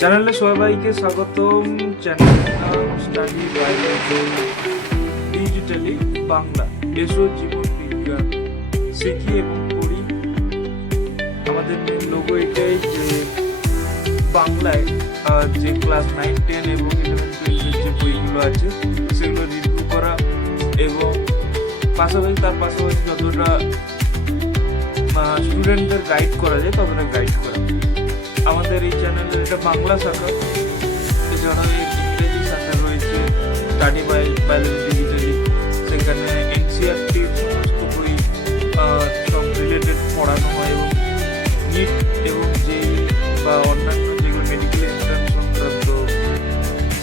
চ্যানেলে সবাইকে স্বাগতম। চ্যানেলের নাম স্টাডি বাইবেল ডিজিটালি বাংলা। এসো জীবন বিজ্ঞান শিখি এবং পড়ি। আমাদের মেন লোগো এটাই যে বাংলায় যে ক্লাস 9, 10 এবং 11, 12 যে বইগুলো আছে সেগুলো রিভিউ করা এবং তার পাশাপাশি যতটা স্টুডেন্টদের গাইড করা যায় ততটা গাইড করা। আমাদের এই চ্যানেলের এটা বাংলা শাখা, এছাড়াও ইংরেজি শাখা রয়েছে স্টাডি বাইবেল ডিজিটালি। সেখানে এনসিইআরটির সমস্ত বই সব রিলেটেড পড়ানো হয় এবং নিট এবং জেই বা অন্যান্য যেগুলো মেডিকেল এন্ট্রান্স সংক্রান্ত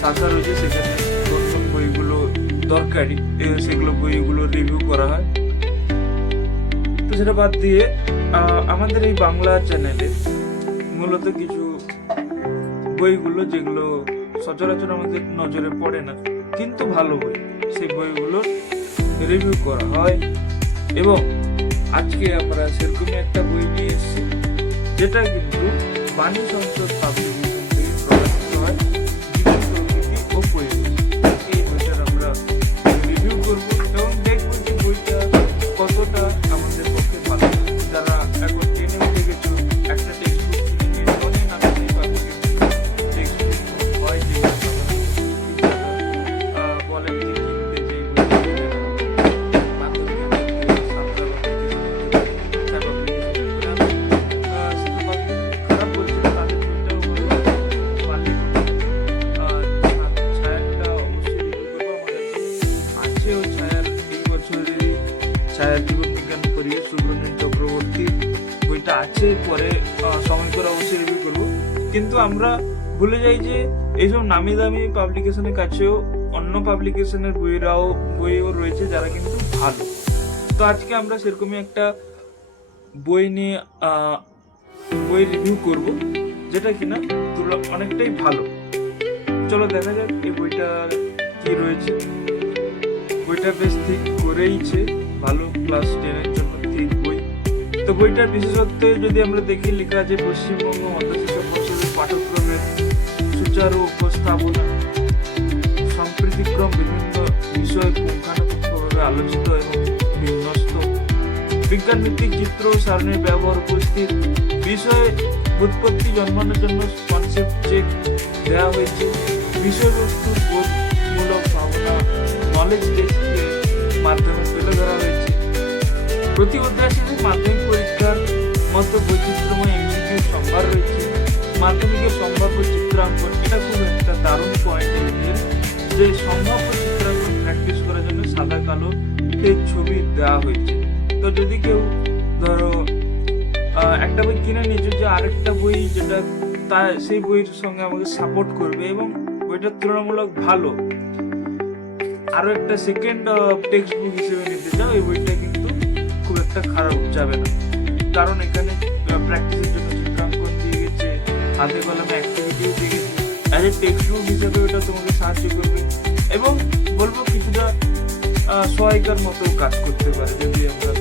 শাখা রয়েছে সেখানে নতুন বইগুলো দরকারি সেগুলো বইগুলো রিভিউ করা হয়। তো সেটা বাদ দিয়ে আমাদের এই বাংলা চ্যানেলে মূলত কিছু বইগুলো যেগুলো সচরাচর আমাদের নজরে পড়ে না কিন্তু ভালো বই, সেই বইগুলো রিভিউ করা হয়। এবং আজকে আমরা সেরকমই একটা বই নিয়ে এসেছি যেটা কিন্তু বাণী সংসদ পাবলিকেশন থেকে প্রকাশিত হয়, জীবন প্রকৃতি ও পরিবেশ। এই বইটার আমরা রিভিউ করবো এবং দেখবো যে বইটা কতটা আমাদের পক্ষে ভালো। যারা এখন টেনে উঠে গেছো একটা টেক্সট ছায়ার জীবন বিজ্ঞান পরিবেশ সুব্রমণ্যম চক্রবর্তী বইটা আছে, পরে সময় করে অবশ্যই রিভিউ করবো। কিন্তু আমরা ভুলে যাই যে এইসব নামি দামি পাবলিকেশনের কাছেও অন্য পাবলিকেশনের বইও রয়েছে যারা কিন্তু ভালো। তো আজকে আমরা সেরকমই একটা বই নিয়ে বই রিভিউ করব যেটা কিনা অনেকটাই ভালো। চলো দেখা যাক এই বইটার কি রয়েছে। বইটা বেশ ঠিক করেইছে, ভালো ক্লাস 10 এর জন্য ঠিক বই। তো বইটার বিশেষত্ব যদি আমরা দেখি, লেখা আছে পশ্চিমবঙ্গ মধ্যশিক্ষা পর্ষদের পাঠ্যক্রমের সুচারু উপস্থাপনা, সম্প্রীতিক্রম বিভিন্ন বিষয় পুঙ্খানুপুঙ্খভাবে আলোচিত এবং বিন্যস্ত, বিজ্ঞান ভিত্তিক চিত্র সারণীর ব্যবহার উপস্থিত, বিষয় উৎপত্তি জন্মানোর জন্য কনসেপ্ট চেক দেওয়া হয়েছে, বিষয়বস্তুর বোধমূলক ভাবনা নলেজ টেস্টের মাধ্যমে তুলে ধরা হয়েছে। প্রতি অধ্যায় শেষে মাধ্যমিক পরীক্ষার মতো বৈচিত্র্যময় এমসিকিউ সম্ভার রয়েছে। মাধ্যমিকের সম্ভাব্য চিত্রাঙ্কন, এটা খুব একটা দারুণ পয়েন্ট এলিমেন্ট যে সম্ভাব্য চিত্রাঙ্কন প্র্যাকটিস করার জন্য সাদা কালো ছবি দেওয়া হয়েছে। তো যদি কেউ ধরো একটা বই কিনে নিয়েছো যে আরেকটা বই যেটা সেই বইয়ের সঙ্গে আমাকে সাপোর্ট করবে এবং বইটা তুলনামূলক ভালো, আরো একটা সেকেন্ড টেক্সট বুক হিসেবে নিতে চাও, এই বইটা কিন্তু খুব একটা খারাপ যাবে না। কারণ এখানে প্র্যাকটিসের জন্য চিত্রাঙ্কন দিয়ে গেছে, হাতে কলমে অ্যাক্টিভিটিও দিয়ে গেছে, অ্যাজ এ টেক্সট বুক হিসেবে ওটা তোমাকে সাহায্য করবে এবং বলবো কিছুটা সহায়িকার মতো কাজ করতে পারে যদি আমরা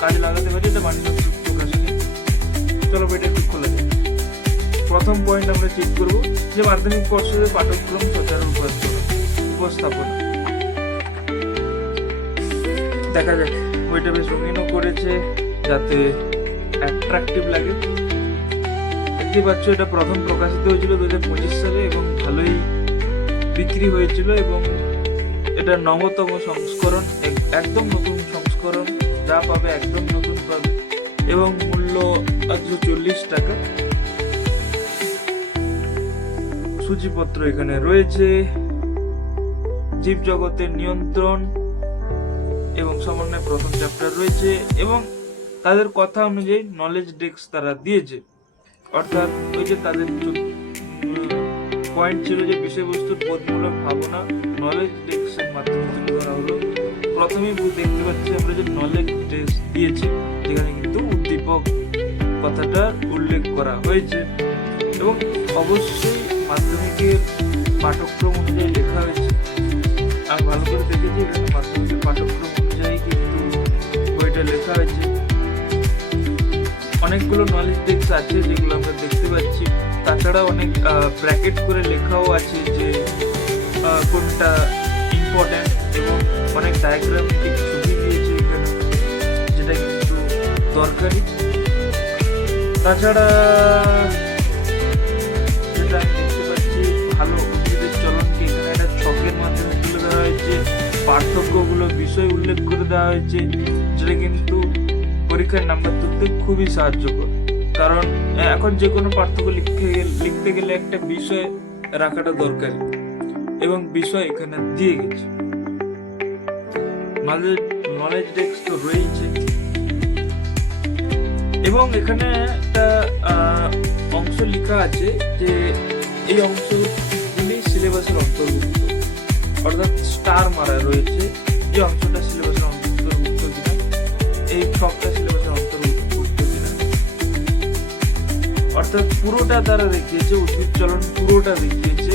কাজে লাগাতে পারি। এটা বাণী সংসদ প্রকাশনী। চলো বইটা একটু খোলা যায়। প্রথম পয়েন্ট আমরা চেক করবো যে মাধ্যমিক পর্ষদের পাঠ্যক্রম সুচারু উপস্থাপনা। দেখা যাক, বইটা বেশ রঙিনও করেছে যাতে অ্যাট্রাকটিভ লাগে। দেখতে পাচ্ছ এটা প্রথম প্রকাশিত হয়েছিল 2025 সালে এবং ভালোই বিক্রি হয়েছিল এবং এটা 9তম সংস্করণ, একদম নতুন সংস্করণ, যা পাবে একদম নতুন পাবে এবং মূল্য 140 টাকা। সূচিপত্র এখানে রয়েছে, জীবজগতের নিয়ন্ত্রণ এবং সমন্বয় প্রথম চ্যাপ্টার রয়েছে এবং তাদের কথা অনুযায়ী নলেজ ডেস্ক তারা দিয়েছে। অর্থাৎ ওই যে তাদের পয়েন্ট ছিল যে বিষয়বস্তুর বোধমূলক ভাবনা নলেজ ডেস্কের মাধ্যমে তুলে ধরা হলো। প্রথমেই দেখতে পাচ্ছি আমরা যে নলেজ ডেস্ক দিয়েছে, যেখানে কিন্তু উদ্দীপক কথাটার উল্লেখ করা হয়েছে এবং অবশ্যই মাধ্যমিকের পাঠ্যক্রম অনুযায়ী লেখা হয়েছে। আমি ভালো করে দেখেছি এখানে মাধ্যমিকের পাঠ্যক্রম অনুযায়ী কিন্তু বইটা লেখা হয়েছে। অনেকগুলো নলেজ ডেস্ক আছে যেগুলো আমরা দেখতে পাচ্ছি। তাছাড়া অনেক ব্র্যাকেট করে লেখাও আছে যে কোনটা ইম্পর্টেন্ট, এবং অনেক ডায়াগ্রামেটিক ছবি দিয়েছে এখানে যেটা কিন্তু দরকারি। তাছাড়া যেটা আমি দেখতে পাচ্ছি, ভালো উদ্ভিদের চলনকে এখানে একটা ছকের মাধ্যমে তুলে দেওয়া হয়েছে, পার্থক্যগুলো বিষয় উল্লেখ করে দেওয়া হয়েছে, যেটা কিন্তু পরীক্ষায় নাম্বার তুলতে খুবই সাহায্য করে। কারণ এখন যে কোনো পার্থক্য লিখতে গেলে একটা বিষয় রাখাটা দরকারি, এবং বিষয় এখানে দিয়ে গেছে। নলেজ ডেস্ক তো রয়েছে, এবং এখানে একটা অংশ লেখা আছে যে এই অংশগুলি সিলেবাসের অন্তর্ভুক্ত, অর্থাৎ স্টার মারা রয়েছে এই অংশটা সিলেবাসের অন্তর্ভুক্ত কিনা, এই ছকটা সিলেবাসের অন্তর্ভুক্ত কিনা। অর্থাৎ পুরোটা তারা দেখিয়েছে, উদ্ভিদ চলন পুরোটা দেখিয়েছে,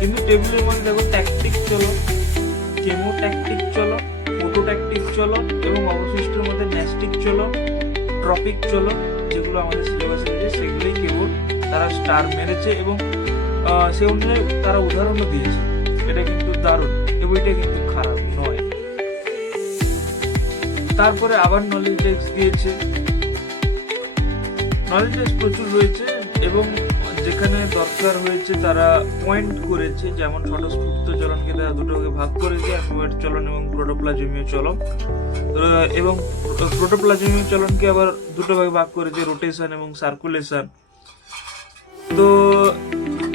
কিন্তু টেবিলের মধ্যে দেখো ট্যাকটিক চলন, কেমোট্যাকটিক চলন, ফটোট্যাকটিক চলন, এবং অবশিষ্টের মধ্যে ন্যাস্টিক চলন, ট্রপিক চলন, যেগুলো আমাদের সিলেবাসে রয়েছে সেগুলোই কেবল তারা স্টার মেরেছে, এবং সে অনুযায়ী তারা উদাহরণও দিয়েছে। এটা কিন্তু দারুণ, এই বইটা কিন্তু খারাপ নয়। তারপরে আবার নলেজ ডেস্ক দিয়েছে। নলেজ ডেস্ক প্রচুর রয়েছে, এবং যেখানে দরকার হয়েছে তারা পয়েন্ট করেছে, যেমন স্বতঃস্ফূর্ত চলনকে তারা দুটোকে ভাগ করেছে, অ্যাকুয়েট চলন এবং প্রোটোপ্লাজমীয় চলন, এবং প্রোটোপ্লাজমীয় চলনকে আবার দুটো ভাগে ভাগ করেছে, রোটেশন এবং সার্কুলেশন। তো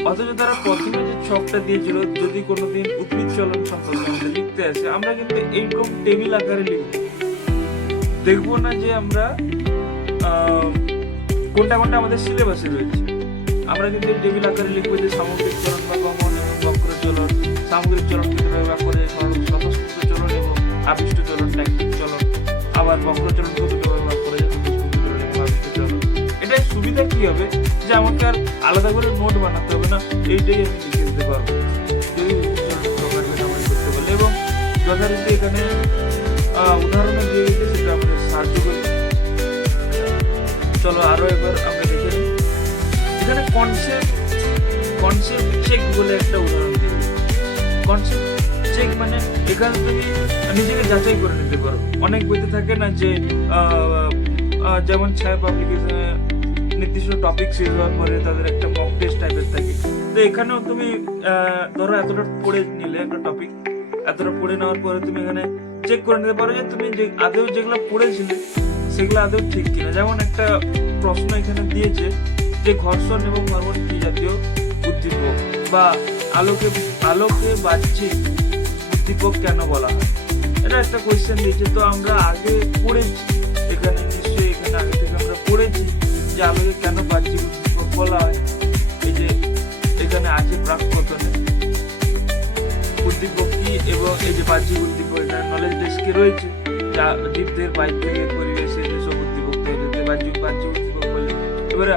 অথচ তারা প্রথমে যে ছকটা দিয়েছিল, যদি কোনোদিন উদ্ভিদ চলন সম্পর্কে আমাদের লিখতে আসে, আমরা কিন্তু এইরকম টেবিল আকারে লিখব, দেখবো না যে আমরা কোনটা কোনটা আমাদের সিলেবাসে রয়েছে। আমরা কিন্তু এই টেবিল আকারে লিখবো যে সামগ্রিক চলন বা গমন এবং বক্র চলন, সামগ্রিক চলন কিভাবে ভাগ করে, স্বতঃস্ফূর্ত চলন এবং আবিষ্ট চলন, ট্যাকটিক চলন, আবার বক্র চলনকে দুটো ভাগে ভাগ করে স্বতঃস্ফূর্ত চলন এবং আবিষ্ট চলন। এটার সুবিধা কি হবে যে আমাকে আর আলাদা করে নোট বানাতে হবে না, এইটাই আমি লিখে দিতে পারবো যদি প্রকারভেদ আমরা করতে পারলে, এবং যথারীতি এখানে উদাহরণে দিয়ে দিতে সেটা আমাদের সাহায্য করে। চলো আরো একবার আমরা দেখে নিই। এখানে কনসেপ্ট চেক বলে একটা উদাহরণ দিয়ে দিই। কনসেপ্ট চেক মানে এখানে তুমি নিজেকে যাচাই করে নিতে পারো। অনেক বইতে থাকে না যে যেমন ছায়া পাবলিকেশনে নির্দিষ্ট টপিক শেষ হওয়ার পরে তাদের একটা মক টেস্ট টাইপের থাকে, তো এখানেও তুমি ধরো এতটা পড়ে নিলে একটা টপিক, এতটা পড়ে নেওয়ার পরে তুমি এখানে চেক করে নিতে পারো যে তুমি যে আদৌ যেগুলো পড়েছিলে সেগুলো আদৌ ঠিক কিনা। যেমন একটা প্রশ্ন এখানে দিয়েছে যে ঘর্ষণ এবং হরমোন কি জাতীয় উদ্দীপক, বা আলোকে বাহ্যিক উদ্দীপক কেন বলা হয়, এটা একটা কোয়েশ্চেন দিয়েছে। তো আমরা আগে পড়েছি, এখানে নিশ্চয়ই এখানে আগে থেকে আমরা পড়েছি যে আলোকে কেন বাহ্যিক উদ্দীপক বলা হয়। এই যে এখানে আছে প্রাকপতনে উদ্দীপক কি, এবং এই যে বাহ্যিক উদ্দীপক এখানে নলেজ ডেস্কে রয়েছে, যা জীবদের বাইর থেকে পরিবেশে যেসব উদ্দীপক তৈরি হতে বাহ্যিক উদ্দীপক বলে। এবারে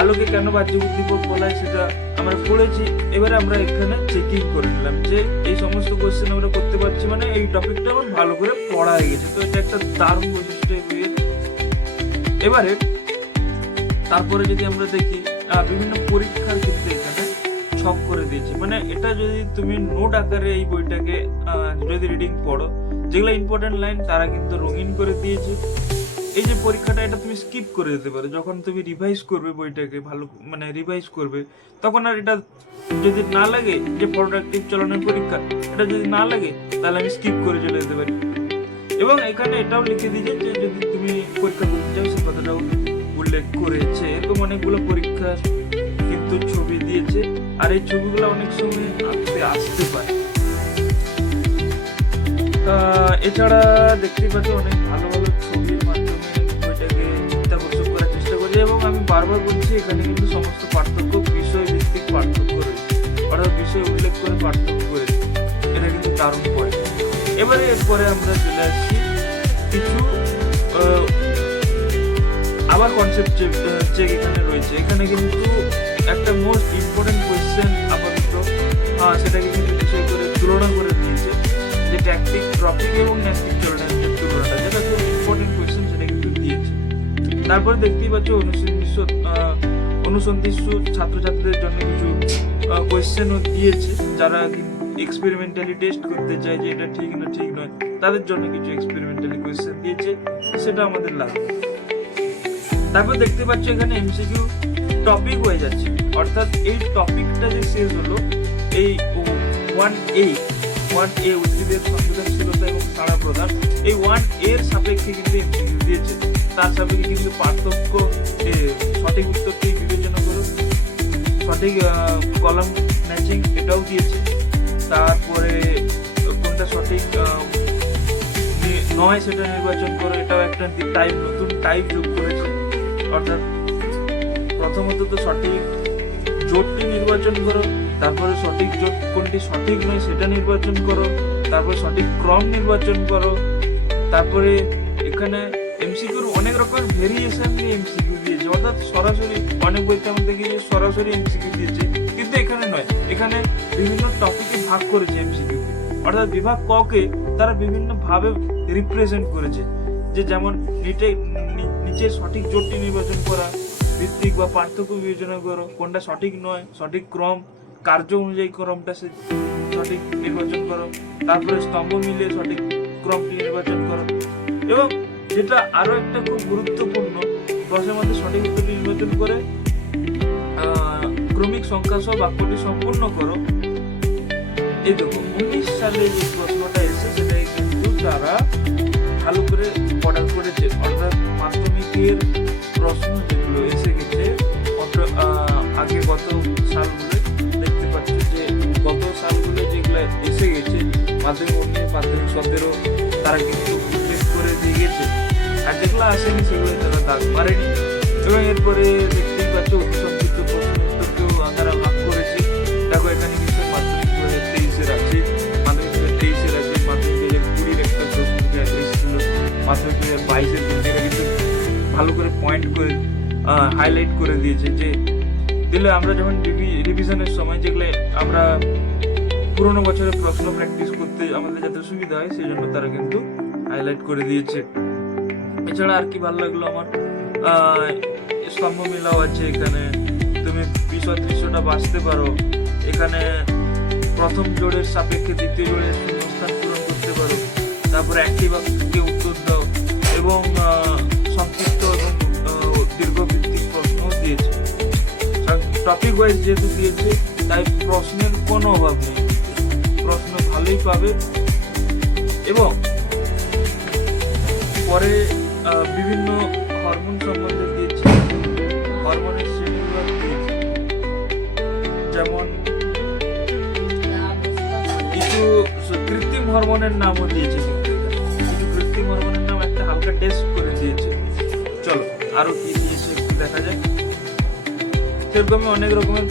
আলোকে কেন বাহ্যিক উদ্দীপক বলা হয় সেটা আমরা পড়েছি। এবারে আমরা এখানে চেকিং করে নিলাম যে এই সমস্ত কোয়েশ্চেন আমরা করতে পারছি, মানে এই টপিকটা আমার ভালো করে পড়া হয়ে গেছে। তো এটা একটা দারুণ বৈশিষ্ট্য এই বইয়ের। এবারে তারপরে যদি আমরা দেখি বিভিন্ন পরীক্ষার ক্ষেত্রে এখানে ছক করে দিয়েছি, মানে এটা যদি তুমি নোট আকারে এই বইটাকে যদি রিডিং পড়ো, যেগুলো ইম্পর্টেন্ট লাইন তারা কিন্তু রঙিন করে দিয়েছে। এই যে পরীক্ষাটা এটা তুমি স্কিপ করে দিতে পারো, যখন তুমি রিভাইজ করবে বইটাকে ভালো মানে রিভাইজ করবে, তখন আর এটা যদি না লাগে যে প্রোডাক্টিভ চলনের পরীক্ষা, এটা যদি না লাগে তাহলে আমি স্কিপ করে চলে যেতে পারি। এবং এখানে এটাও লিখে দিয়েছে যে যদি তুমি পরীক্ষা করতে চাও সে কথাটাও উল্লেখ করেছে। এরকম অনেকগুলো পরীক্ষার কিন্তু ছবি দিয়েছে, আর এই ছবিগুলো অনেক সময় আসতে পারে। এছাড়া দেখতেই পাচ্ছ অনেক ভালো ভালো ছবির মাধ্যমে বইটাকে চিত্তাকর্ষক করার চেষ্টা করেছে, এবং আমি বারবার বলছি এখানে কিন্তু সমস্ত পার্থক্য বিষয় ভিত্তিক পার্থক্য রয়েছে, অর্থাৎ বিষয় উল্লেখ করে পার্থক্য করেছে। এটা কিন্তু দারুণ পয়েন্ট। এবারে এরপরে আমরা চলে আসছি কিছু আবার কনসেপ্ট চেক এখানে রয়েছে। এখানে কিন্তু একটা মোস্ট ইম্পর্টেন্ট কোয়েশ্চেন আপাতত সেটাকে কিন্তু বিষয় করে তুলনা করে দিয়েছে, যে ট্যাকটিক, ট্রপিক এবং ন্যাস্টিক চলনের যে তুলনাটা, যেটা খুব ইম্পর্টেন্ট কোয়েশ্চেন সেটা কিন্তু দিয়েছে। তারপরে দেখতেই পাচ্ছ অনুসন্ধিৎসু ছাত্রছাত্রীদের জন্য কিছু কোয়েশ্চেনও দিয়েছে, যারা এক্সপেরিমেন্টালি টেস্ট করতে চায় যে এটা ঠিক না ঠিক নয়, তাদের জন্য কিছু এক্সপেরিমেন্টালি কোয়েশ্চেন দিয়েছে, সেটা আমাদের লাগবে। তারপর দেখতে পাচ্ছ এখানে এমসিকিউ টপিক হয়ে যাচ্ছে, অর্থাৎ এই টপিকটা যে শেষ হলো, এই 1A উদ্ভিদের সংবেদনশীলতা এবং সাড়া প্রদান, এই 1A এর সাপেক্ষে কিন্তু এমসিকিউ দিয়েছে। তার সাপেক্ষে কিন্তু পার্থক্য, সঠিক উত্তরটি বিবেচনা করো, সঠিক কলাম ম্যাচিং এটাও দিয়েছে। তারপরে কোনটা সঠিক নয় সেটা নির্বাচন করো, এটাও একটা টাইপ, নতুন টাইপ যোগ করেছে। অর্থাৎ প্রথমত তো সঠিক জোটটি নির্বাচন করো, তারপরে সঠিক জোট কোনটি সঠিক নয় সেটা নির্বাচন করো, তারপরে সঠিক ক্রম নির্বাচন করো। তারপরে এখানে এমসিকিউর অনেক রকমের ভেরিয়েশন নিয়ে এমসিকিউ দিয়েছে, অর্থাৎ সরাসরি অনেক বইতে আমরা দেখি যে সরাসরি এমসিকিউ দিয়েছে, কিন্তু এখানে নয়, এখানে বিভিন্ন টপিকে ভাগ করেছে এমসিকিউ, অর্থাৎ বিভাগ ককে তারা বিভিন্ন ভাবে রিপ্রেজেন্ট করেছে, যে যেমন নিচে সঠিক জোটটি নির্বাচন করা, ভিত্তিক বা পার্থক্য বিবেচনা করো, কোনটা সঠিক নয়, সঠিক ক্রম, কার্য অনুযায়ী ক্রমটা সঠিক নির্বাচন করো, তারপরে স্তম্ভ মিলিয়ে সঠিক ক্রমটি নির্বাচন করো, এবং যেটা আরো একটা খুব গুরুত্বপূর্ণ, প্রশ্নের মধ্যে সঠিক উত্তরটি নির্বাচন করে ক্রমিক সংখ্যা সহ বাক্যটি সম্পূর্ণ করো। এই দেখো 19 সালে যে প্রশ্নটা এসে সেটাই কিন্তু তারা ভালো করে অর্ডার করেছে, অর্থাৎ মাধ্যমিকের প্রশ্ন যেগুলো এসে গেছে আগে গত সালগুলো দেখতে পাচ্ছি, যে গত সালগুলো যেগুলো এসে গেছে মাধ্যমিক 19, মাধ্যমিক 17, তারা কিন্তু উল্লেখ করে দিয়ে গেছে, আর যেগুলো আসেনি সেগুলো তারা দাগ মারেনি। এবং এরপরে দেখতেই পাচ্ছ অতি সংক্ষিপ্ত প্রশ্ন উত্তরকেও তারা ভাগ করেছে। দেখো এখানে কিন্তু মাধ্যমিক 2023-এর আছে, মাধ্যমিক 2023-এর আছে, মাধ্যমিক 2020-এর একটা প্রশ্ন এসেছিল, মাধ্যমিক 2022-এর কিন্তু ভালো করে পয়েন্ট করে হাইলাইট করে দিয়েছে, যে দিলে আমরা যখন রিভিশনের সময় যেগুলো আমরা পুরোনো বছরের প্রশ্ন প্র্যাকটিস করতে আমাদের যাতে সুবিধা হয় সেই জন্য তারা কিন্তু হাইলাইট করে দিয়েছে। এছাড়া আর কি ভালো লাগলো আমার, স্তম্ভ মিলাও আছে, এখানে তুমি বিষয় দৃশ্যটা বাঁচতে পারো, এখানে প্রথম জোড়ের সাপেক্ষে দ্বিতীয় জোড়ের শূন্যস্থান পূরণ করতে পারো, তারপরে একটি বাক্যকে উত্তর দাও, এবং সংক্ষিপ্ত এবং দীর্ঘভিত্তিক প্রশ্ন দিয়েছে। টপিক ওয়াইজ যেহেতু দিয়েছে তাই প্রশ্নের কোনো অভাব নেই, প্রশ্ন ভালোই পাবে। এবং পরে বিভিন্ন হরমোন সম্বন্ধে দিয়েছে, হরমোনের শ্রেণীবিভাগ দিয়েছে, যেমন কিছু কৃত্রিম হরমোনের নামও দিয়েছে, কিছু কৃত্রিম হরমোনের নাম একটা হালকা টেস্ট করে দিয়েছে। চলো আরো কি দিয়েছে একটু দেখা যায়। সেরকমই অনেক রকমের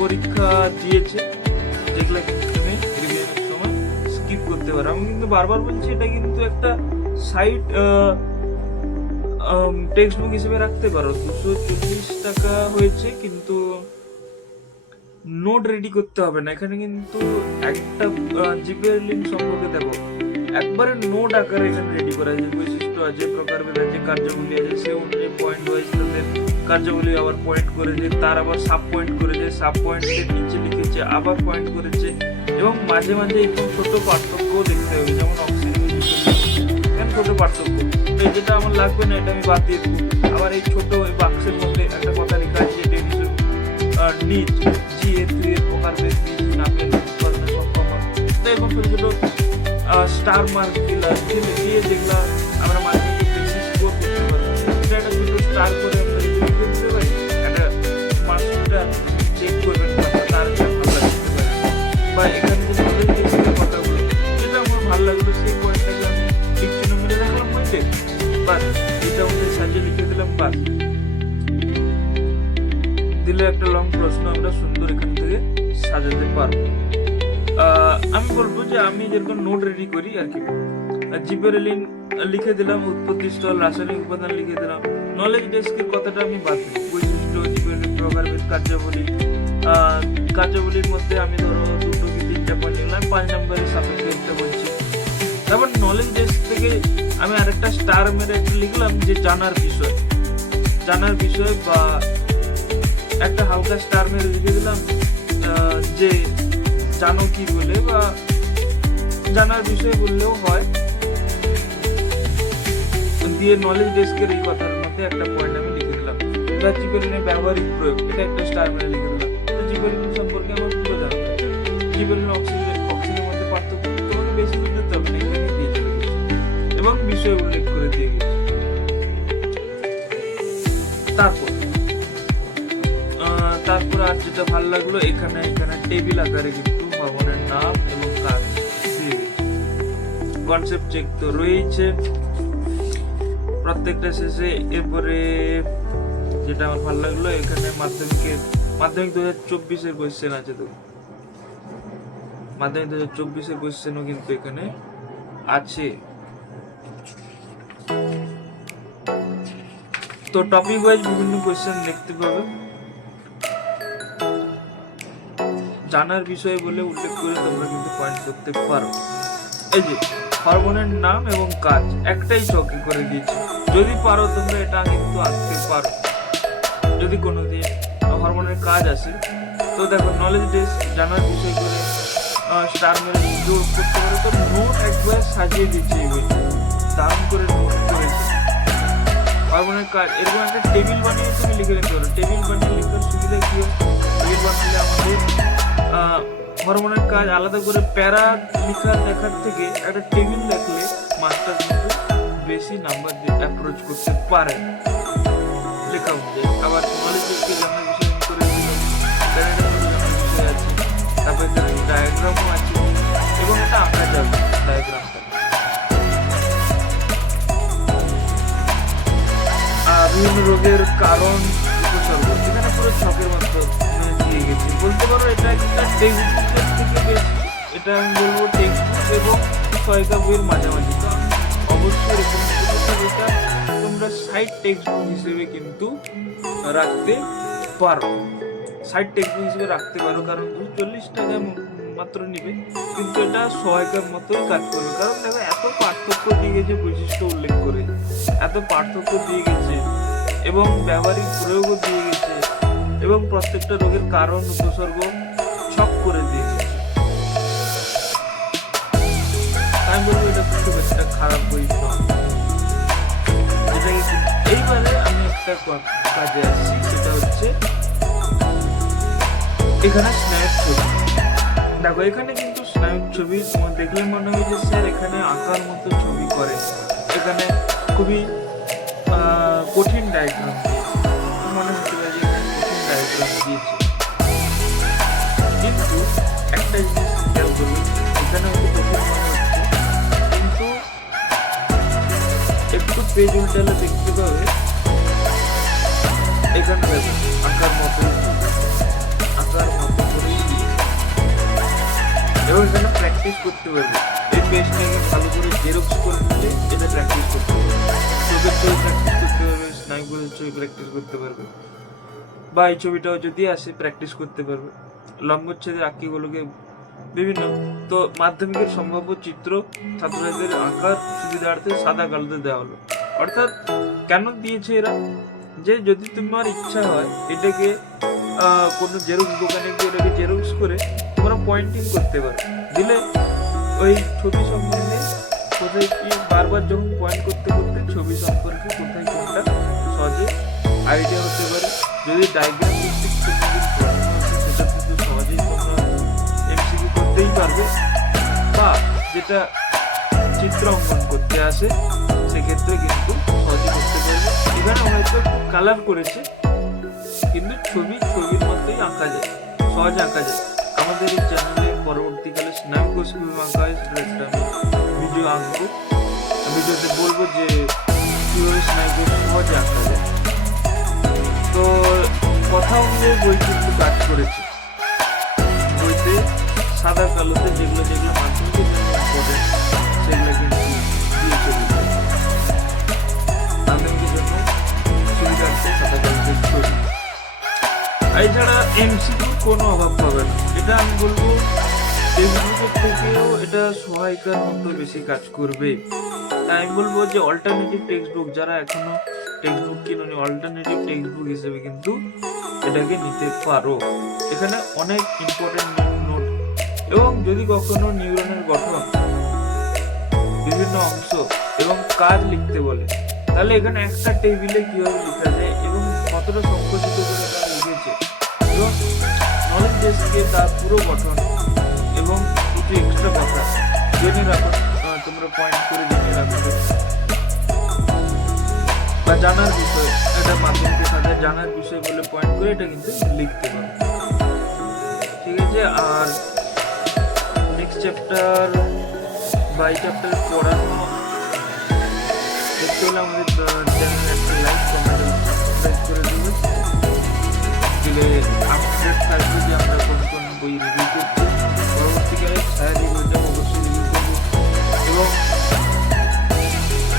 পরীক্ষা দিয়েছে, যেগুলো কিন্তু তুমি রিভিশনের সময় স্কিপ করতে পারো। আমি কিন্তু বারবার বলছি এটা কিন্তু একটা সাইট টেক্সট বুক হিসেবে রাখতে পারো। 240 টাকা হয়েছে, কিন্তু নোট রেডি করতে হবে না। এখানে কিন্তু একটা জিপিএর লিঙ্ক সম্পর্কে দেখো, একবারে নোট আকারে এখানে রেডি করা আছে, বৈশিষ্ট্য আছে, প্রকারভেদ আছে, কার্যাবলী আছে, সে অনুযায়ী পয়েন্ট ওয়াইজ তাদের কার্যাবলী আবার পয়েন্ট করেছে, তার আবার সাব পয়েন্ট করেছে, সাব পয়েন্টের নিচে লিখেছে, আবার পয়েন্ট করেছে, এবং মাঝে মাঝে একটু ছোট পার্থক্যও দেখতে হবে, যেমন অক্সিজেন ছোট পার্থক্য, যেটা আমার লাগবে না এটা আমি বাদ দিয়ে দেবো। আবার এই ছোট বাক্সের মধ্যে একটা কথা লেখা আছে, নিট GA3 এর প্রকারভেদ নামের উৎপাদনে সক্ষম হয়, তো এরকম ছোট ছোট স্টার মার্ক দিয়ে যেগুলো আমরা মাধ্যমিকে বেশি স্কোর করতে পারবো, এটা একটা ছোট স্টার করে আমরা লিখে দিতে পারি, একটা মার্কসটা চেক করবেন, তার ভালো লাগতে পারে। বা এখানে যে নলেজ বেসিকের কথাগুলো, যেটা আমার ভালো লাগলো সেই পয়েন্টটাকে আমি ঠিক চিহ্ন মেরে রাখলাম বইতে, বাস এটা আমাদের সাজিয়ে লিখে দিলাম, বাস দিলে একটা লং প্রশ্ন আমরা সুন্দর এখান থেকে সাজাতে পারবো। আমি বলবো যে আমি যেরকম নোট রেডি করি আর কি, জিবেরেলিন লিখে দিলাম, উৎপত্তি স্থল, রাসায়নিক উপাদান লিখে দিলাম, নলেজ ডেস্কের কথাটা আমি বাদ দিই, বৈশিষ্ট্য, জিবেরেলিন, প্রকারভেদ, কার্যাবলী, কার্যাবলীর মধ্যে আমি ধরো 2 কি 3টা পয়েন্ট নিলাম, 5 নম্বরের সাপেক্ষে একটা বলছি। তারপর নলেজ ডেস্ক থেকে আমি আরেকটা স্টার মেরে একটা লিখলাম যে জানার বিষয় বা একটা হালকা স্টার মেরে লিখে দিলাম যে জানো কি বলে বা জানার বিষয় বললেও হয়, দিয়ে নলেজ ডেস্কের এই কথার মধ্যে একটা পয়েন্ট আমি লিখে দিলাম। বা জিবেলিনের ব্যবহারিক প্রয়োগ, এটা একটা স্টার মেরে লিখে দিলাম। তো জিবেলিন সম্পর্কে আমার পুরো জানতে হবে। জিবেলিন অক্সিজেনের মধ্যে পার্থক্য তোমাকে বেশি বুঝতে হবে না, এখানে দিয়ে চলে গেছে এবং বিষয় উল্লেখ করে দিয়ে গেছে। তারপর আর যেটা ভালো লাগলো, এখানে টেবিল আকারে কিন্তু ভবনের নাম এবং কাজ দিয়ে গেছে। কনসেপ্ট চেক তো রয়েছে প্রত্যেকটা শেষে। এরপরে যেটা আমার ভালো লাগলো, এখানে মাধ্যমিক 2024-এর কোয়েশ্চেন আছে। তো মাধ্যমিক 2024-এর কোয়েশ্চেনও কিন্তু এখানে আছে। তো টপিক ওয়াইজ বিভিন্ন কোয়েশ্চেন দেখতে পাবে। জানার বিষয় বলে উল্লেখ করে তোমরা কিন্তু পয়েন্ট করতে পারো। এই যে হরমোনের নাম এবং কাজ একটাই চকে করে দিয়েছি, যদি পারো তোমরা এটা কিন্তু আনতে পারো। যদি কোনোদিন হরমোনের কাজ আসে তো দেখো নলেজ ডেস্ক জানার বিষয় করে স্টার মেরে জোর করতে পারো। তো নোট একবার সাজিয়ে দিচ্ছে, এই বইতে দারুণ করে নোট করেছে। হরমোনের কাজ এরকম একটা টেবিল বানিয়ে তুমি লিখে নিতে পারো। টেবিল বানিয়ে লেখার সুবিধা কি হয়, টেবিল বানালে আমাদের হরমোনের কাজ আলাদা করে প্যারা লেখার থেকে একটা টেবিল লেখলে মাস্টার কিন্তু বেশি নাম্বার দিয়ে অ্যাপ্রোচ করতে পারে লেখা অনুযায়ী। আবার নলেজ ডেস্কে জানার বিষয় করে বিষয় আছে, তারপরে ডায়াগ্রামও আছে এবং এটা আঁকা যাবে ডায়াগ্রামটা। বিভিন্ন রোগের কারণ, উপসর্গ এখানে পুরো ছকের মাধ্যমে দিয়ে গেছি। বলতে পারো এটা একটা টেক্সট বুকের থেকে বেশি, এটা আমি বলবো টেক্সট বুক এবং সহায়িকা বইয়ের মাঝামাঝি। কারণ অবশ্যই এরকম এটা তোমরা সাইড টেক্সট বুক হিসেবে কিন্তু রাখতে পারো, সাইড টেক্সট বুক হিসেবে রাখতে পারো। কারণ 40 টাকা মাত্র নিবে, কিন্তু এটা সহায়িকার মতোই কাজ করবে। কারণ দেখো এত পার্থক্য দিয়ে গেছে, বৈশিষ্ট্য উল্লেখ করে এত পার্থক্য দিয়ে গেছে এবং ব্যবহারিক প্রয়োগও দিয়ে গেছে এবং প্রত্যেকটা রোগের কারণ উপসর্গ ছক করে দিয়ে গেছে। আমি বলবো এটা খুব একটা খারাপ বই নয়। এইবারে আমি একটা কাজে আসছি, সেটা হচ্ছে এখানে স্ন্যাপ ছবি। দেখো এখানে কিন্তু স্ন্যাপ ছবি তোমার দেখলে মনে হয় যে স্যার এখানে আঁকার মতো ছবি করে, এখানে খুবই কঠিন ডায়াগ্রাম দিয়েছে, মনে হচ্ছে যে এখানে কঠিন ডায়াগ্রাম দিয়েছে। কিন্তু একটা জিনিস খেয়াল করবে, এখানে হয়তো কঠিন মনে হচ্ছে, কিন্তু একটু পেজ উল্টালে দেখতে পাবে এখানে দেখো আঁকার মতো করেই এবং এখানে প্র্যাকটিস করতে পারবে। এই পেজটাকে ভালো করে জেরক্স করে নিলে এটা প্র্যাকটিস করতে পারবে, চোখের ছবি প্র্যাকটিস করতে পারবে, স্নাইগুলোর ছবি প্র্যাকটিস করতে পারবে, বা এই ছবিটাও যদি আসে প্র্যাকটিস করতে পারবে। লম্বচ্ছেদের আঁকিগুলোকে বিভিন্ন তো মাধ্যমিকের সম্ভাব্য চিত্র ছাত্রছাত্রীদের আঁকার সুবিধার্থে সাদা কালোতে দেওয়া হলো। অর্থাৎ কেন দিয়েছে এরা, যে যদি তোমার ইচ্ছা হয় এটাকে কোনো জেরক্স দোকানে গিয়ে এটাকে জেরক্স করে তোমরা পয়েন্টিং করতে পারো, দিলে ওই ছবি সম্বন্ধে কোথায় কি বারবার যখন পয়েন্ট করতে করতে ছবি সম্পর্কে কোথায় কোনটা সহজে আইডিয়া হতে পারে। যদি ডায়াগ্রাম ভিত্তিক সেটা কিন্তু সহজেই তোমরা এমসিকিউ করতেই পারবে, বা যেটা চিত্র অঙ্কন করতে আসে সেক্ষেত্রে কিন্তু সহজে করতে পারবে। এখানে হয়তো কালার করেছে কিন্তু ছবির মধ্যেই আঁকা যায়, সহজে আঁকা যায়। আমাদের এই চ্যানেলে পরবর্তীকালে স্ন্যাপ কোর্স আঁকা হয়, সেটা আমি ভিডিও আঁকবো, ভিডিওতে বলবো যে কীভাবে স্ন্যাপ কোর্স সহজে আঁকা যায়। তো কথা অনুযায়ী বই কিন্তু কাজ করেছে, বইতে সাদা কালোতে যেগুলো মাধ্যমিকের জন্য ইম্পর্টেন্ট সেগুলো কিন্তু দিয়েছে। মাধ্যমিকের জন্য সুবিধার্থে সাদা কালোতে ছবি। এছাড়া এমসিকিউর কোনো অভাব পাবে না, এটা আমি বলবো টেক্সট বুকের থেকেও এটা সহায়িকার মতো বেশি কাজ করবে। তাই আমি বলবো যে অল্টারনেটিভ টেক্সট বুক, যারা এখনো টেক্সট বুক কিনুনি, অল্টারনেটিভ টেক্সট বুক হিসেবে কিন্তু এটাকে নিতে পারো। এখানে অনেক ইম্পর্টেন্ট নোট, এবং যদি কখনো নিউরনের গঠন, বিভিন্ন অংশ এবং কাজ লিখতে বলে, তাহলে এখানে একটা টেবিলে কিভাবে লেখা যায় এবং কতটা সংকুচিত করে তারা লিখেছে, এবং নলেজ ডেস্কে তার পুরো গঠন এবং কিছু এক্সট্রা কথা জেনে রাখো, তোমরা পয়েন্ট করে জেনে রাখো বা জানার বিষয়, এটা মাধ্যমিকের সাথে জানার বিষয় বলে পয়েন্ট করে এটা কিন্তু লিখতে পারো। ঠিক আছে, আর নেক্সট চ্যাপ্টার বা এই চ্যাপ্টার পড়ানো দেখতে হলে আমাদের চ্যানেলে একটা লাইক কমেন্ট সাবস্ক্রাইব করে দেবে, দিলে আপডেট থাকবে যে আমরা কোন কোন বই রিভিউ করছি। পরবর্তীকালে ছায়াদি বইটা অবশ্যই রিভিউ করবো, এবং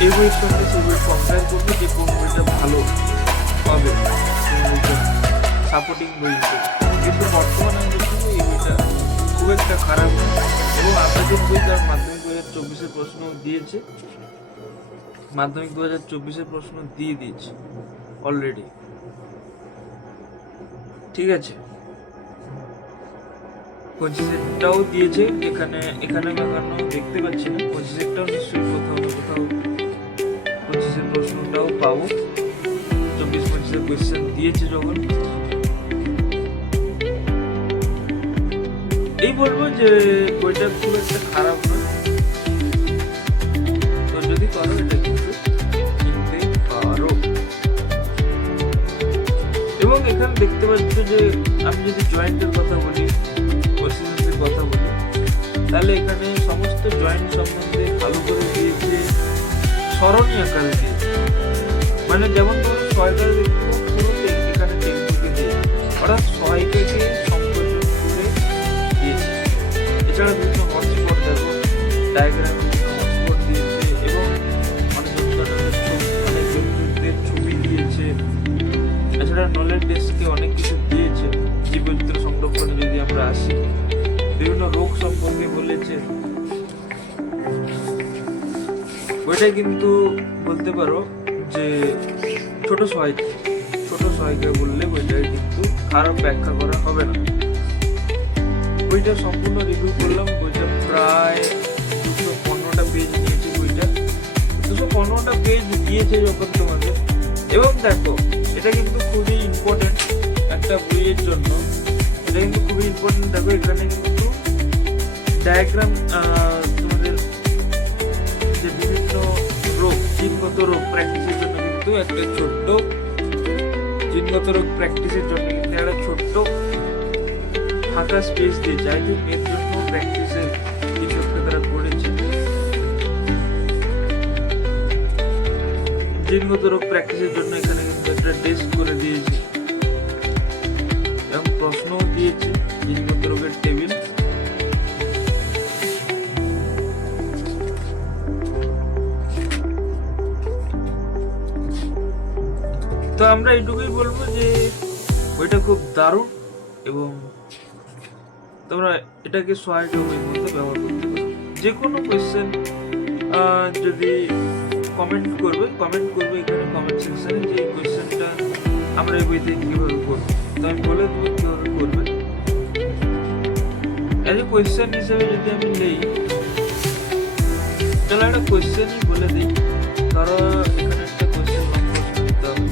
এই বইয়ের সঙ্গে সেই বই কম্পেয়ার করবো যে কোন বইটা ভালো হবে সাপোর্টিং বই হিসেবে। কিন্তু বর্তমানে আমি দেখছি এই বইটা খুব একটা খারাপ নয়, এবং আপনাদের বই তার মাধ্যমিক 2024-এর প্রশ্ন দিয়েছে, মাধ্যমিক 2024-এর প্রশ্ন দিয়ে দিয়েছে অলরেডি। ঠিক আছে, 25-এরটাও দিয়েছে, এখানে মেঘানো দেখতে পাচ্ছি না, 25-এরটাও নিশ্চয়ই কোথাও না কোথাও 25-এর প্রশ্নটাও পাবো। 24-25-এর কোয়েশ্চেন দিয়েছে যখন, এই বলবো যে বইটা খুব একটা খারাপ নয়, তো যদি করো এটা কিন্তু কিনতে পারো। এবং এখানে দেখতে পাচ্ছ যে আমি যদি জয়েন্টের কথা বলি, কোশ্চেনের কথা বলি, তাহলে এখানে সমস্ত জয়েন্ট সম্বন্ধে ভালো করে দিয়েছে, সরণী আকারে দিয়েছে, মানে যেমন ধরো সহায়িকার দেখবো পুরোতে এখানে টেক্সটবুকে দিয়েছে, অর্থাৎ সহায়িকাকে সংকোচন করে দিয়েছে। এছাড়া বিভিন্ন হটস্পট দেখো, ডায়াগ্রাম হটস্পট দিয়েছে, এবং অনেক জন্তুদের ছবি দিয়েছে। এছাড়া নলেজ ডেস্কে অনেক কিছু দিয়েছে, জীবচরিত্র সংরক্ষণে যদি আমরা আসি, বিভিন্ন রোগ সম্পর্কে বলেছে। ওইটাই কিন্তু বলতে পারো যে ছোট সহায়িকা বললে বইটাকে কিন্তু খারাপ ব্যাখ্যা করা হবে না। বইটা সম্পূর্ণ রিভিউ করলাম, বইটা প্রায় 215টা পেজ নিয়েছে, বইটা 215টা পেজ দিয়েছে যখন তোমাদের। এবং দেখো এটা কিন্তু খুবই ইম্পর্টেন্ট একটা বইয়ের জন্য, এটা কিন্তু খুবই ইম্পর্টেন্ট। দেখো এখানে কিন্তু ডায়াগ্রাম, তোমাদের যে বিভিন্ন রোগ, জিনগত রোগ প্র্যাকটিসের জন্য কিন্তু একটা ছোট্ট জিনগত রোগ প্র্যাকটিসের জন্য কিন্তু একটা ছোট্ট ফাঁকা স্পেস দিয়েছে। আই থিঙ্ক এর জন্য প্র্যাকটিসের কিছু একটা তারা করেছে। জিনগত রোগ প্র্যাকটিসের জন্য এখানে কিন্তু একটা টেস্ট করে দিয়েছে, এবং প্রশ্নও দিয়েছে, জিনগত রোগের টেবিল। তো আমরা এইটুকুই বলবো যে বইটা খুব দারুণ, এবং তোমরা এটাকে সহায়ক বইয়ের মধ্যে ব্যবহার করতে পারো। যে কোনো কোয়েশ্চেন যদি কমেন্ট করবে এখানে কমেন্ট সেকশনে যে এই কোয়েশ্চেনটা আমরা এই বই থেকে কীভাবে করবো, তো আমি বলে দেবো কীভাবে করবে। এজ এ কোয়েশ্চেন হিসেবে যদি আমি নেই, চলো একটা কোয়েশ্চেনই বলে দিই। ধরো এখানে একটা কোয়েশ্চেন দিতে হবে,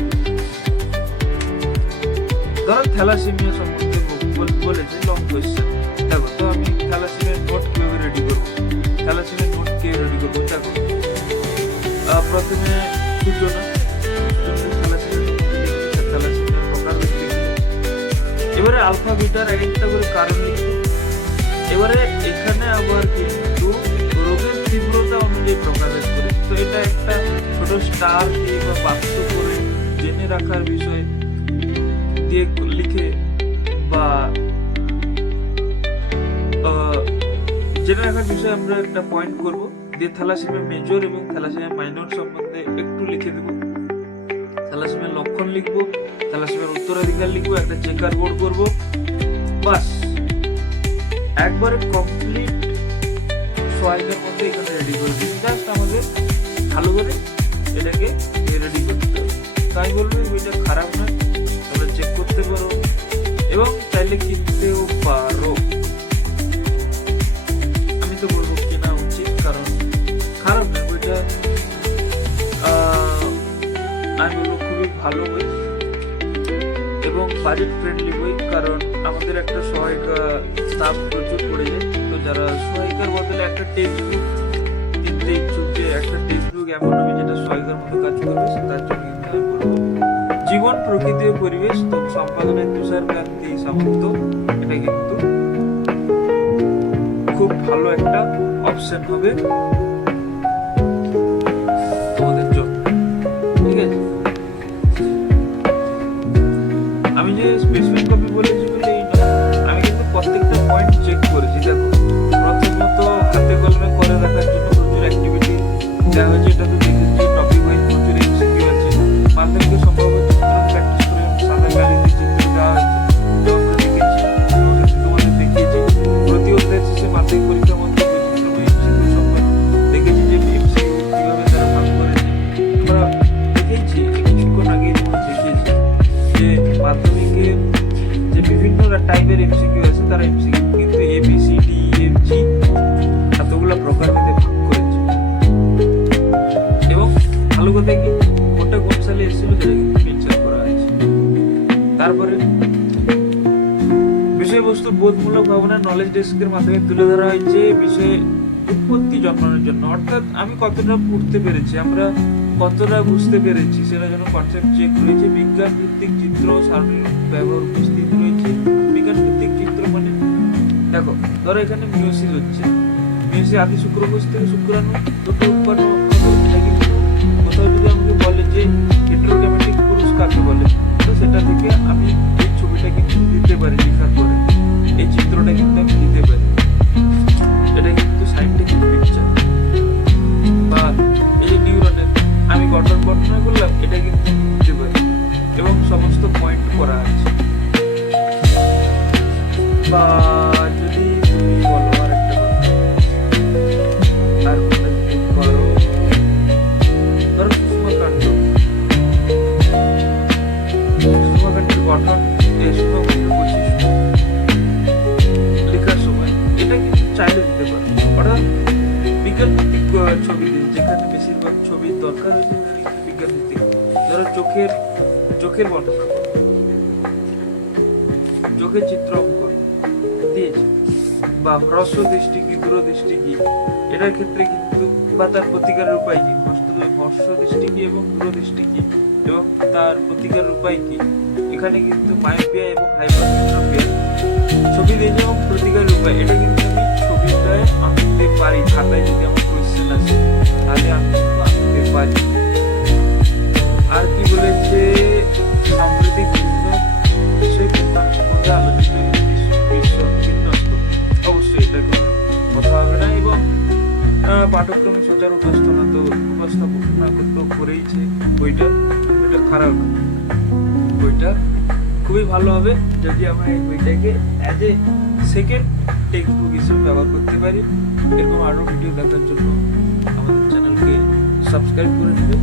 ধরো থ্যালাসেমিয়া সম্বন্ধে বলেছে লং কোয়েশ্চেন। দেখো তো আমি থ্যালাসেমিয়ার নোট কিভাবে রেডি করবো, দেখো প্রথমে সূচনা, থ্যালাসেমিয়ার প্রকার লিখবে, এবারে আলফা বিটার এক একটা করে কারণ লিখবে। এবারে এখানে আবার কিন্তু রোগের তীব্রতা অনুযায়ী প্রকাশ করে, তো এটা একটা ছোট স্টার দিয়ে বা বাক্স করে জেনে রাখার বিষয় দিয়ে লিখে বা জেনে রাখার বিষয়ে আমরা একটা পয়েন্ট করব, দিয়ে থ্যালাসেমিয়া মেজর এবং থ্যালাসেমিয়া মাইনর সম্বন্ধে একটু লিখে দেবো, থ্যালাসেমিয়ার লক্ষণ লিখবো, থ্যালাসেমিয়ার উত্তরাধিকার লিখবো, একটা চেকার বোর্ড করবো, বাস একবারে কমপ্লিট সোয়াইগের মধ্যে এখানে রেডি করে দিচ্ছি। জাস্ট আমাদের ভালো করে এটাকে রেডি করতে হবে। তাই বলবো এই বইটা খারাপ নয়, তোমরা চেক করতে পারো এবং চাইলে কিনতেও পারো। আমি তো বলবো কেনা উচিত, কারণ খারাপ নয় বইটা। আমি বলবো খুবই ভালো বই এবং বাজেট ফ্রেন্ডলি বই, কারণ আমাদের একটা সহায়িকা দাম প্রচুর পড়ে যায়। তো যারা সহায়িকার বদলে একটা টেক্সট বুক কিনতে ইচ্ছুক, যে একটা টেক্সট বুক এমন হবে যেটা সহায়িকার মতো কাজ করবে, তার জন্য কিন্তু আমি বলবো জীবন, প্রকৃতি ও পরিবেশ তো সম্পাদনে তুষারকান্তি সামন্ত, এটা কিন্তু খুব ভালো একটা অপশন হবে তোমাদের জন্য। ঠিক আছে, আমি যে স্পেসিফিক কপি বলেছি বলে এই নয়, আমি কিন্তু প্রত্যেকটা পয়েন্ট চেক করেছি। দেখো, প্রথমত হাতে কলমে করে দেখার জন্য প্রচুর অ্যাক্টিভিটি দেওয়া হয়েছে। এটা তো দেখেছি টপিক ওয়াইজ প্রচুর এমসিকিউ আছে। মাধ্যমিকে সম্ভবত চিত্র প্র্যাকটিস করে সাদা কালিতে চিত্র দেওয়া হয়েছে, আমরা দেখেছি, তোমাদের দেখিয়েছি। প্রতি অধ্যায় শেষে মাধ্যমিক পরীক্ষার মধ্যে বৈচিত্র্যময় এমসিকিউ সম্পর্কে দেখেছি যে এমসিকিউ কিভাবে তারা ভাগ করেছে। আমরা দেখেছি কিছুক্ষণ আগে দেখিয়েছি যে মাধ্যমিকে যে বিভিন্ন টাইপের এমসিকিউ আছে, তারা এমসিকিউ কিন্তু A B C D F G এতগুলো প্রকারভেদে ভাগ করেছে। এবং ভালো কথা কি, কোনটা কোন সালে এসেছিল সেটা কিন্তু মেনশন করা আছে। তারপরে বিষয়বস্তু বোধমূলক ভাবনা নলেজ ডেস্কের মাধ্যমে তুলে ধরা হয়েছে বিষয়ে উৎপত্তি জন্মানোর জন্য। অর্থাৎ আমি কতটা পড়তে পেরেছি, আমরা কতটা বুঝতে পেরেছি সেটা যেন কনসেপ্ট চেক রয়েছে। বিজ্ঞান ভিত্তিক চিত্র সারণীর ব্যবহার উপস্থিত রয়েছে। বিজ্ঞান ভিত্তিক চিত্র মানে দেখো, ধরো এখানে মিওসিস হচ্ছে, মিওসিস আদি শুক্রকোষ থেকে শুক্রাণু দুটো উৎপন্ন হবে। এটা কিন্তু কোথাও যদি আমাকে বলে যে হেটেরোগ্যামেটিক পুরুষ কাকে বলে, তো সেটা থেকে আমি এই ছবিটা কিন্তু দিতে পারি, লেখার পরে এই চিত্রটা কিন্তু আমি দিতে পারি। এটা কিন্তু সাইন্টিফিক পিকচার। বা এই যে নিউরনের আমি গঠন বর্ণনা করলাম, এটা কিন্তু দিতে পারি এবং সমস্ত পয়েন্ট করা আছে। বা যদি তুমি বলো আর একটা কথা, আর কোনটা ঠিক করো, ধরো সুষমাকাণ্ড, সুষমাকাণ্ডের গঠন লেখার সময় এটা কিন্তু চাইলে দিতে পারো। অর্থাৎ বিজ্ঞান ভিত্তিক ছবি যেখানে বেশিরভাগ ছবির দরকার হয়েছে, সেখানে কিন্তু বিজ্ঞান ভিত্তিক। ধরো চোখের বর্ণনা, চোখের চিত্র অঙ্কন দিয়েছে, বা হ্রস্ব দৃষ্টি কি দূরদৃষ্টি কি, এটার ক্ষেত্রে কিন্তু, বা তার প্রতিকারের উপায় কি, হ্রস্ব দৃষ্টি কি এবং দূরদৃষ্টি কি এবং তার প্রতিকারের উপায় কি। এখানে কিন্তু মায়োপিয়া এবং হাইপারমেট্রোপিয়া ছবি দিয়েছে এবং প্রতিকারের উপায়। এটা কিন্তু আমি ছবিটায় আঁকতে পারি, খাতায় যদি আমার কোয়েশ্চেন আসে তাহলে আমি কিন্তু আঁকতে পারি। আর কি বলেছে, সাম্প্রতিক বিভিন্ন বিষয় মধ্যে আলোচিত বিশ্ব বিন্যস্ত, অবশ্যই এটা কোনো কথা হবে না। এবং পাঠ্যক্রমে সচার উপস্থাপনা তো করেইছে বইটা। বইটা খারাপ, বইটা খুবই ভালো হবে যদি আমরা এই বইটাকে as a second textbook হিসেবে ব্যবহার করতে পারি। এরকম আরও ভিডিও দেখার জন্য আমাদের চ্যানেলকে সাবস্ক্রাইব করে নেবে।